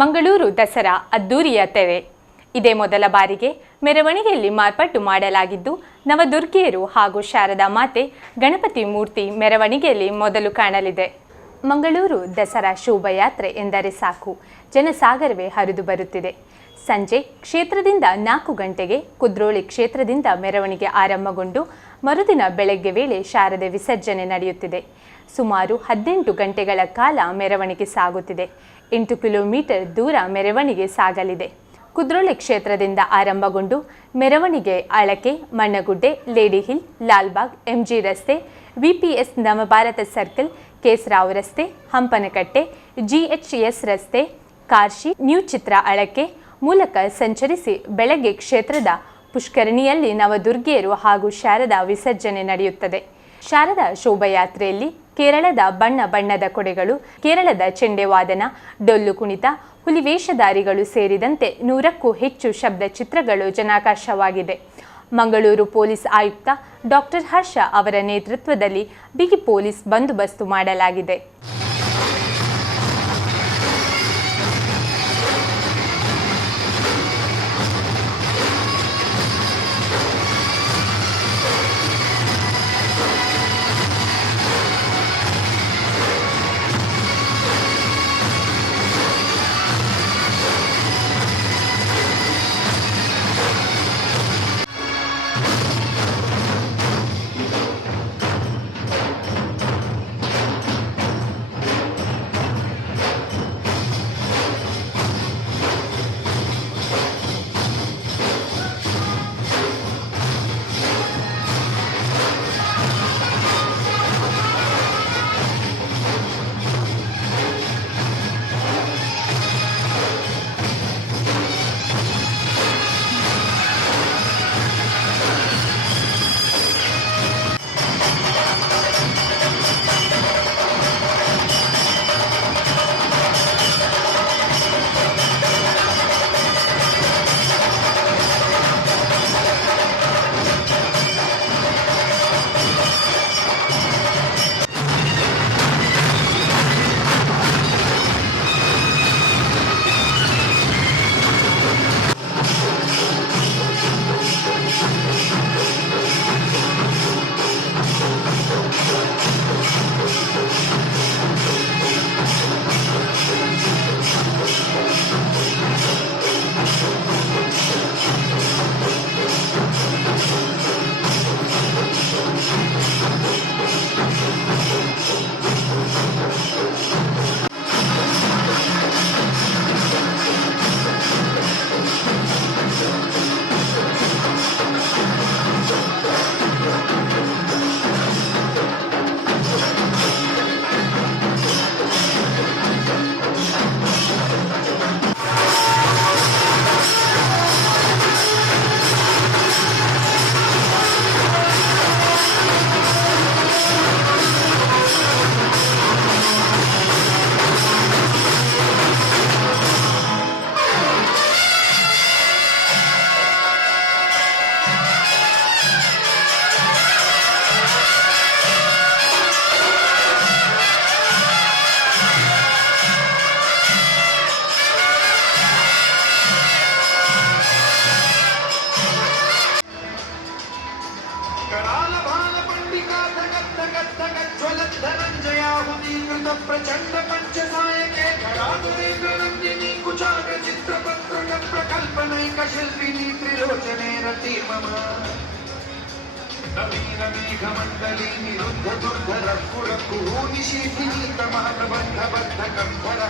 ಮಂಗಳೂರು ದಸರಾ ಅದ್ದೂರಿಯ ತೆರೆ. ಇದೇ ಮೊದಲ ಬಾರಿಗೆ ಮೆರವಣಿಗೆಯಲ್ಲಿ ಮಾರ್ಪಾಟು ಮಾಡಲಾಗಿದ್ದು, ನವದುರ್ಗಿಯರು ಹಾಗೂ ಶಾರದಾ ಮಾತೆ ಗಣಪತಿ ಮೂರ್ತಿ ಮೆರವಣಿಗೆಯಲ್ಲಿ ಮೊದಲು ಕಾಣಲಿದೆ. ಮಂಗಳೂರು ದಸರಾ ಶೋಭಾಯಾತ್ರೆ ಎಂದರೆ ಸಾಕು, ಜನಸಾಗರವೇ ಹರಿದು ಬರುತ್ತಿದೆ. ಸಂಜೆ ಕ್ಷೇತ್ರದಿಂದ 4 ಗಂಟೆಗೆ ಕುದ್ರೋಳಿ ಕ್ಷೇತ್ರದಿಂದ ಮೆರವಣಿಗೆ ಆರಂಭಗೊಂಡು ಮರುದಿನ ಬೆಳಗ್ಗೆ ವೇಳೆ ಶಾರದೆ ವಿಸರ್ಜನೆ ನಡೆಯುತ್ತಿದೆ. ಸುಮಾರು 18 ಗಂಟೆಗಳ ಕಾಲ ಮೆರವಣಿಗೆ ಸಾಗುತ್ತಿದೆ. 8 ಕಿಲೋಮೀಟರ್ ದೂರ ಮೆರವಣಿಗೆ ಸಾಗಲಿದೆ. ಕುದ್ರೋಳಿ ಕ್ಷೇತ್ರದಿಂದ ಆರಂಭಗೊಂಡು ಮೆರವಣಿಗೆ ಅಳಕೆ, Mannagudda, lady hill, Lalbagh, MG ರಸ್ತೆ, ವಿಪಿಎಸ್ ನವಭಾರತ ಸರ್ಕಲ್, ಕೇಸರಾವ್ ರಸ್ತೆ, ಹಂಪನಕಟ್ಟೆ, ಜಿಎಚ್ಎಸ್ ರಸ್ತೆ, ಕಾರ್ಶಿ, ನ್ಯೂ ಚಿತ್ರ ಅಳಕೆ ಮೂಲಕ ಸಂಚರಿಸಿ ಬೆಳಗ್ಗೆ ಕ್ಷೇತ್ರದ ಪುಷ್ಕರಣಿಯಲ್ಲಿ ನವದುರ್ಗಿಯರು ಹಾಗೂ ಶಾರದಾ ವಿಸರ್ಜನೆ ನಡೆಯುತ್ತದೆ. ಶಾರದಾ ಶೋಭಾಯಾತ್ರೆಯಲ್ಲಿ ಕೇರಳದ ಬಣ್ಣ ಬಣ್ಣದ ಕೊಡೆಗಳು, ಕೇರಳದ ಚೆಂಡೆ ವಾದನ, ಡೊಳ್ಳು ಕುಣಿತ, ಹುಲಿವೇಷಧಾರಿಗಳು ಸೇರಿದಂತೆ 100ಕ್ಕೂ ಹೆಚ್ಚು ಶಬ್ದ ಚಿತ್ರಗಳು ಜನಾಕರ್ಷವಾಗಿದೆ. ಮಂಗಳೂರು ಪೊಲೀಸ್ ಆಯುಕ್ತ ಡಾಕ್ಟರ್ ಹರ್ಷ ಅವರ ನೇತೃತ್ವದಲ್ಲಿ ಬಿಗಿ ಪೊಲೀಸ್ ಬಂದೋಬಸ್ತು ಮಾಡಲಾಗಿದೆ. प्रचंड पंचनायके घरानुरेन्द्रनन्दिनी कुचार चित्रपत्रक प्रकल्पनैक शिल्पिनी त्रिलोचने रति मम नवीन मेघमण्डली निरुद्ध दुर्धर पुरकुहू निशीथिनी तमः प्रबन्ध बद्ध कम्भर